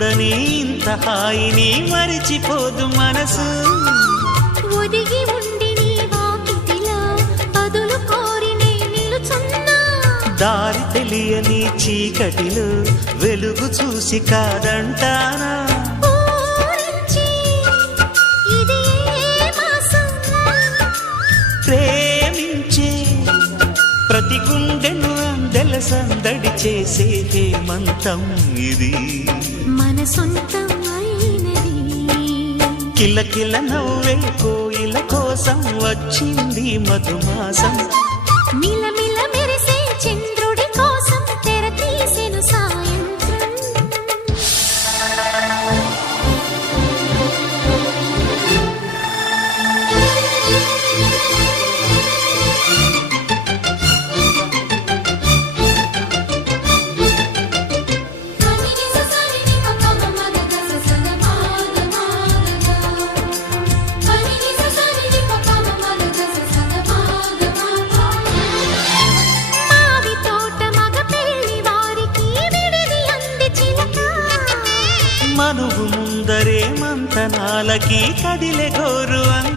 చూడని ఇంత హాయిని మరిచిపోదు మనసు. ఒదిగి ఉండి నీ వాకిటిలో బదులు కోరి నే నిలుచున్నా. దారి తెలియని చీకటిలో వెలుగు చూసి కాదంటానా. ప్రేమించే ప్రతి గుండెను అందెల సందడి చేసే హేమంతం ఇది. మన సొంతం అయినది. కిలకిల నవ్వే కోయిల కోసం వచ్చింది మధుమాసం. మిలమిల మెరిసే చంద్రుడి కోసం తెర తీసెను సాయంత్రం. మనువు ముందరే మంతనాలకి కదిలే గోరు